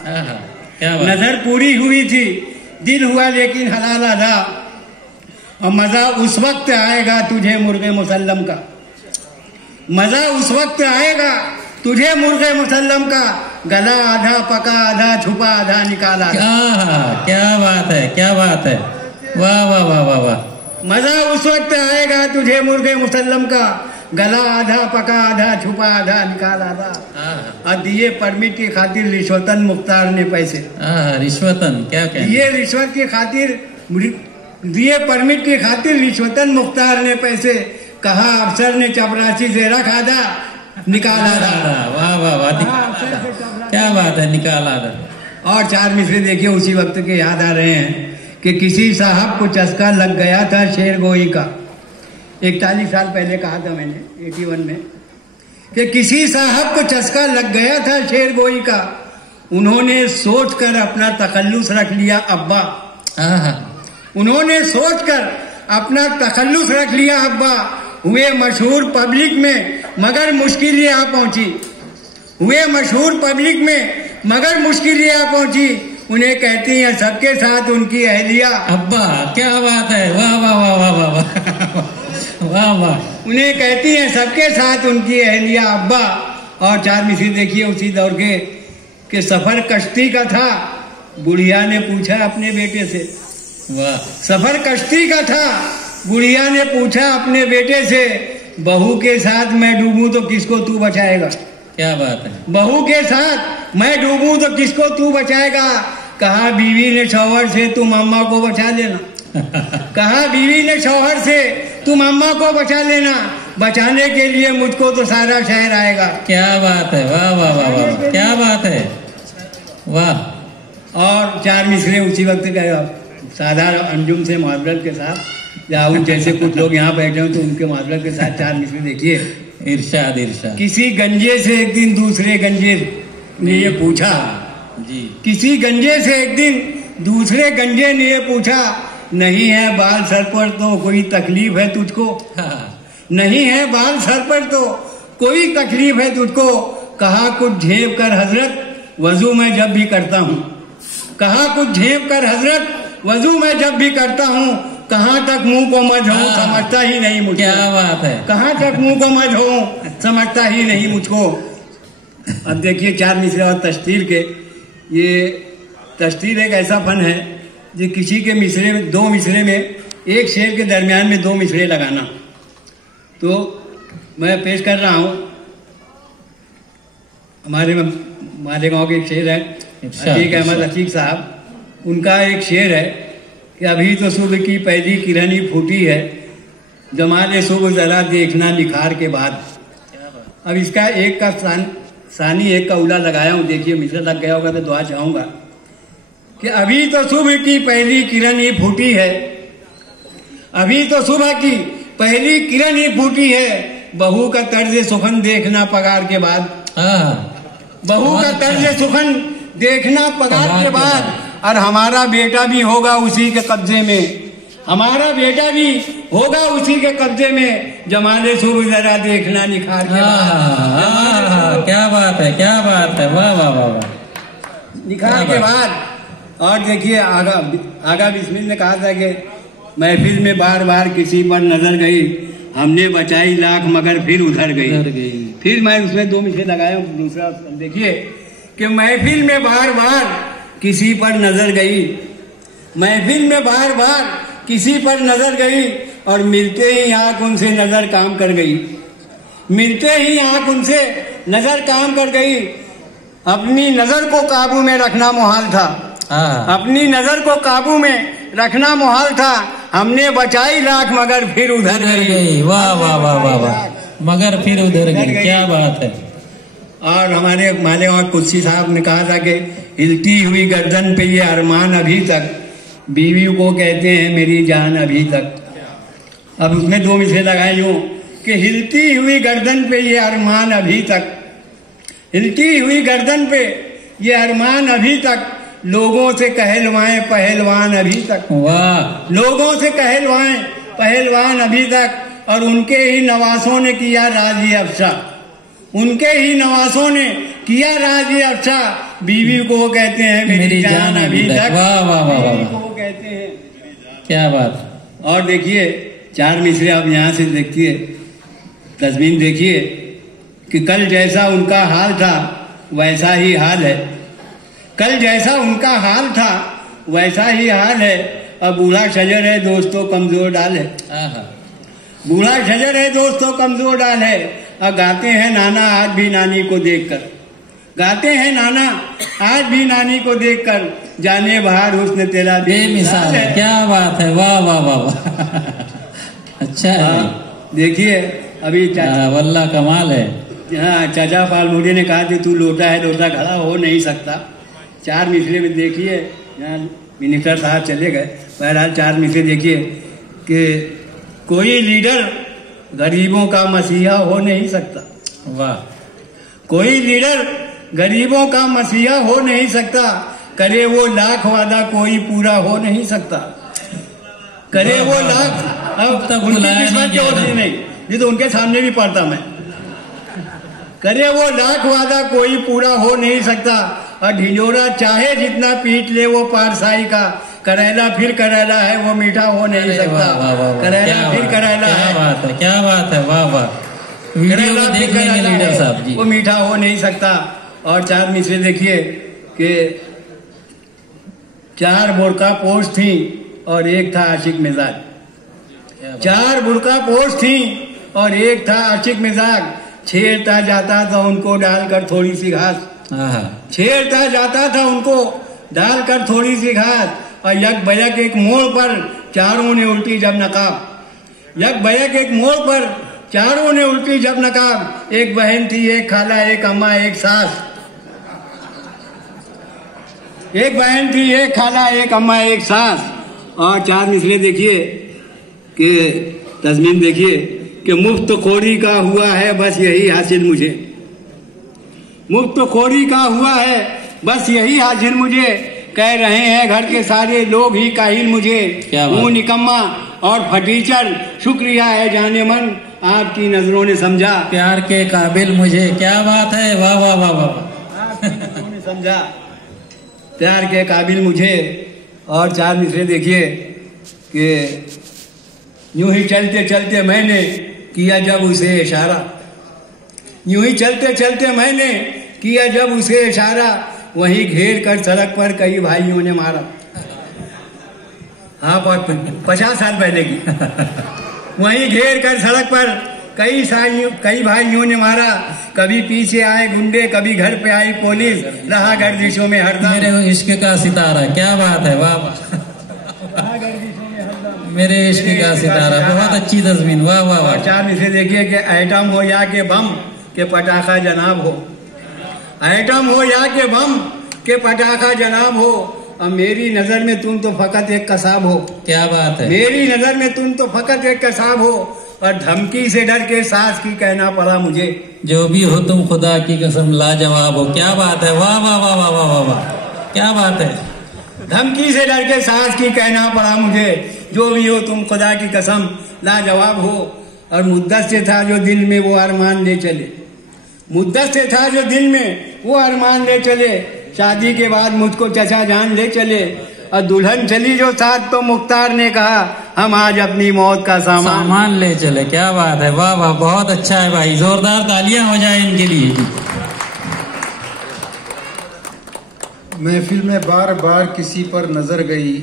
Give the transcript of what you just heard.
क्या बात। नजर पूरी हुई थी, दिल हुआ लेकिन हलाल आधा। और मजा उस वक्त आएगा तुझे मुर्गे मुसल्लम का, मजा उस वक्त आएगा तुझे मुर्गे मुसल्लम का, गला आधा पका आधा छुपा आधा निकाला। क्या बात है, क्या बात है, वाह वाह वाह वाह वाह। मजा उस वक्त आएगा तुझे मुर्गे मुसल्लम का, गला आधा पका आधा छुपा आधा निकाल आधा। और दिए परमिट की खातिर रिश्वतन मुख्तार ने पैसे। रिश्वतन क्या कहते? ये रिश्वत की खातिर दिए परमिट की खातिर रिश्वतन मुख्तार ने पैसे, कहा अफसर ने चपरासी से रख आधा निकाल आधा। वाह वाह वाह, क्या बात है, निकाल आधा। और चार मिसरे देखिए उसी वक्त के याद आ रहे हैं कि किसी साहब को चस्का लग गया था शेर गोई का। 41 साल पहले कहा था मैंने 81 में कि किसी साहब को चस्का लग गया था शेर गोई का, उन्होंने सोचकर अपना तखल्लुस रख लिया अब्बा। उन्होंने सोचकर अपना तखल्लुस रख लिया अब्बा, हुए मशहूर पब्लिक में मगर मुश्किल आ पहुंची, हुए मशहूर पब्लिक में मगर मुश्किल आ पहुंची, उन्हें कहती हैं सबके साथ उनकी अहलिया अब्बा। क्या बात है, वाह वाह वाह वाह वाह वाह वाह। उन्हें कहती हैं सबके साथ उनकी अहलिया अब्बा। और चार मिसरे देखिए उसी दौर के सफर कश्ती का था, बुढ़िया ने पूछा अपने बेटे से। वाह। सफर कश्ती का था, बुढ़िया ने पूछा अपने बेटे से, बहू के साथ मैं डूबूं तो किसको तू बचाएगा। क्या बात है। बहू के साथ मैं डूबूं तो किसको तू बचाएगा। कहा बीवी ने शौहर से तुम अम्मा को बचा लेना। कहा बीवी ने शौहर से तुम अम्मा को बचा लेना, बचाने के लिए मुझको तो सारा शहर आएगा। क्या बात है, वाह वाह वाह वाह, क्या बात है, वाह। और चार मिसरे उसी वक्त का सादा अंजुम से मुहावरत के साथ, या जैसे कुछ लोग यहाँ बैठे हो तो उनके मुहावरत के साथ चार मिसरे देखिए। इरशाद इरशाद। किसी गंजे से एक दिन दूसरे गंजे ने ये पूछा जी, किसी गंजे से एक दिन दूसरे गंजे ने ये पूछा, नहीं है बाल सर पर तो कोई तकलीफ है तुझको। नहीं है बाल सर पर तो कोई तकलीफ है तुझको। कहा कुछ झेप कर हजरत वजू मैं जब भी करता हूँ। कहा कुछ झेप कर हजरत वजू मैं जब भी करता हूँ, कहाँ तक मुंह को मझ हो समझता ही नहीं मुझको। क्या बात है। कहाँ तक मुंह को मझ हो समझता ही नहीं मुझको। अब देखिए चार मिसरे और तश्तीर के, ये तश्तीर एक ऐसा फन है जो किसी के मिसरे में, दो मिसरे में, एक शेर के दरमियान में दो मिसरे लगाना। तो मैं पेश कर रहा हूँ, हमारे मालेगांव के एक शेर है अतीक अहमद अतीक साहब, उनका एक शेर है कि अभी तो सुबह की पहली किरण ही फूटी है, जमाले सुबह जरा देखना निखार के बाद। अब इसका एक का सानी एक का उला लगाया हूँ, देखिए मिसरा लग गया होगा तो दुआ चाहूंगा कि अभी तो सुबह की पहली किरण ही फूटी है, अभी तो सुबह की पहली किरण ही फूटी है, बहू का तर्ज सुखन देखना पगार के बाद। बहू का तर्ज सुखन देखना पगार के बाद, और हमारा बेटा भी होगा उसी के कब्जे में, हमारा बेटा भी होगा उसी के कब्जे में, जमाने सुबह जरा देखना निखार के बाद। क्या बात है, क्या बात है, वाह वाह वाह वाह, निखार के बाद। और देखिए आगा बिस्मिल ने कहा था कि महफिल में बार बार किसी पर नजर गई, हमने बचाई लाख मगर फिर उधर गई। फिर मैं उसमें दो मिसरे लगाया हूँ। दूसरा देखिए कि महफिल में बार बार किसी पर नजर गई, महफिल में बार बार किसी पर नजर गई, और मिलते ही आंख उनसे नजर काम कर गई, मिलते ही आंख उनसे नजर काम कर गई। अपनी नजर को काबू में रखना मुहाल था, अपनी नजर को काबू में रखना मुहाल था, हमने बचाई लाख मगर फिर उधर गई। वाह वाह वाह वाह वाह, मगर फिर उधर गई, क्या बात है। और हमारे मालेगांव कुर्सी साहब ने कहा था कि हिलती हुई गर्दन पे ये अरमान अभी तक, बीवी को कहते हैं मेरी जान अभी तक। अब उसमें दो मिसरे लगाए यूं कि हिलती हुई गर्दन पे ये अरमान अभी तक, हिलती हुई गर्दन पे ये अरमान अभी तक, लोगों से कहलवाएं पहलवान अभी तक। वाह। लोगों से कहलवाएं पहलवान अभी तक, और उनके ही नवासों ने किया राजी अफशा, उनके ही नवासों ने किया राजी अफशा, बीवी को वो कहते हैं मेरी जान अभी तक। वाह वाह वाह वाह, बीवी को वो कहते हैं। क्या बात। और देखिए चार मिसरे आप यहाँ से देखिए, तस्वीर देखिए कि कल जैसा उनका हाल था वैसा ही हाल है। कल जैसा उनका हाल था वैसा ही हाल है। अब बूढ़ा शजर है दोस्तों कमजोर डाल है। बूढ़ा शजर है दोस्तों कमजोर डाल है। अब गाते हैं नाना आज भी नानी को देखकर, गाते हैं नाना आज भी नानी को देखकर, जाने बाहर हुस्न तेरा बेमिसाल है। क्या बात है, वाह वाह वाह वाह। अच्छा है। देखिए अभी वल्ला कमाल है। हाँ, चाचा पालमुड़ी ने कहा कि तू लोटा है, लोटा खड़ा हो नहीं सकता। चार मिसरे में देखिए, यहाँ मिनिस्टर साहब चले गए, बहरहाल चार मिसरे देखिए कि कोई लीडर गरीबों का मसीहा हो नहीं सकता। वाह। कोई लीडर गरीबों का मसीहा हो नहीं सकता, करे वो लाख वादा कोई पूरा हो नहीं सकता। करे वो लाख, अब तक उनकी किस्मत की होती नहीं, ये तो उनके सामने भी पढ़ता मैं। करे वो लाख वादा कोई पूरा हो नहीं सकता, और ढिंढोरा चाहे जितना पीट ले वो पारसाई का, करेला फिर करेला है वो मीठा हो नहीं सकता। करेला फिर करेला है। क्या बात है, वाह वाह। वीडियो में देख लेंगे लीडर साहब जी। वो मीठा हो नहीं सकता। और चार मिसरे देखिए कि चार बुरका पोश थी और एक था आशिक मिजाज। चार बुरका पोश थी और एक था आशिक मिजाज, छेड़ता जाता था उनको डालकर थोड़ी सी घास। छेड़ता जाता था उनको डालकर थोड़ी सी घास, और यक बयक एक मोड़ पर चारों ने उल्टी जब नकाब। यक बयक एक मोड़ पर चारों ने उल्टी जब नकाब, एक बहन थी एक खाला एक अम्मा एक सास। एक बहन थी एक खाला एक अम्मा एक सास। और चार मिसरे देखिए कि तस्मीन देखिए कि मुफ्त खोरी का हुआ है बस यही हासिल मुझे। मुफ्त खोरी का हुआ है बस यही हासिल मुझे, कह रहे हैं घर के सारे लोग ही काहिल मुझे। हूँ निकम्मा और फटीचर, शुक्रिया है जाने मन आपकी नजरों ने समझा। प्यार के काबिल मुझे। क्या बात है, वाह वाह वाह वाह। आपकी नजरों ने समझा, प्यार के काबिल मुझे। और चार मिसरे देखिए कि यूं ही चलते चलते मैंने किया जब उसे इशारा। यूं ही चलते चलते मैंने किया जब उसे इशारा, वहीं घेर कर सड़क पर कई भाइयों ने मारा। हाँ, 50 साल पहले की। वहीं घेर कर सड़क पर कई भाइयों ने मारा, कभी पीछे आए गुंडे कभी घर पे आई पुलिस, रहा गर्दिशों में हरदम। मेरे इश्क का सितारा। क्या बात है, वाह वाह। मेरे इश्क का सितारा, बहुत अच्छी तस्वीर, वाह वाह वाह। चार मिसरे देखिए कि आइटम हो या के बम के पटाखा जनाब हो। आइटम हो या के बम के पटाखा जनाब हो, अब मेरी नजर में तुम तो फकत एक कसाब हो। क्या बात है। मेरी नजर में तुम तो फकत एक कसाब हो, और धमकी से डर के सास की कहना पड़ा मुझे। जो भी हो तुम खुदा की कसम लाजवाब हो। क्या बात है, वाह वाह वाह वाह वाह वाह। क्या बात है। धमकी से डर के सास की कहना पड़ा मुझे, जो भी हो तुम खुदा की कसम लाजवाब हो। और मुद्दत से था जो दिल में वो अरमान ले चले। मुद्दत से था जो दिल में वो अरमान ले चले, शादी के बाद मुझको चचा जान ले चले। और दुल्हन चली जो साथ तो मुख्तार ने कहा हम आज अपनी मौत का सामान ले चले। क्या बात है, वाह वाह, बहुत अच्छा है भाई, जोरदार तालियां हो जाए इनके लिए। महफिल में बार बार किसी पर नजर गई।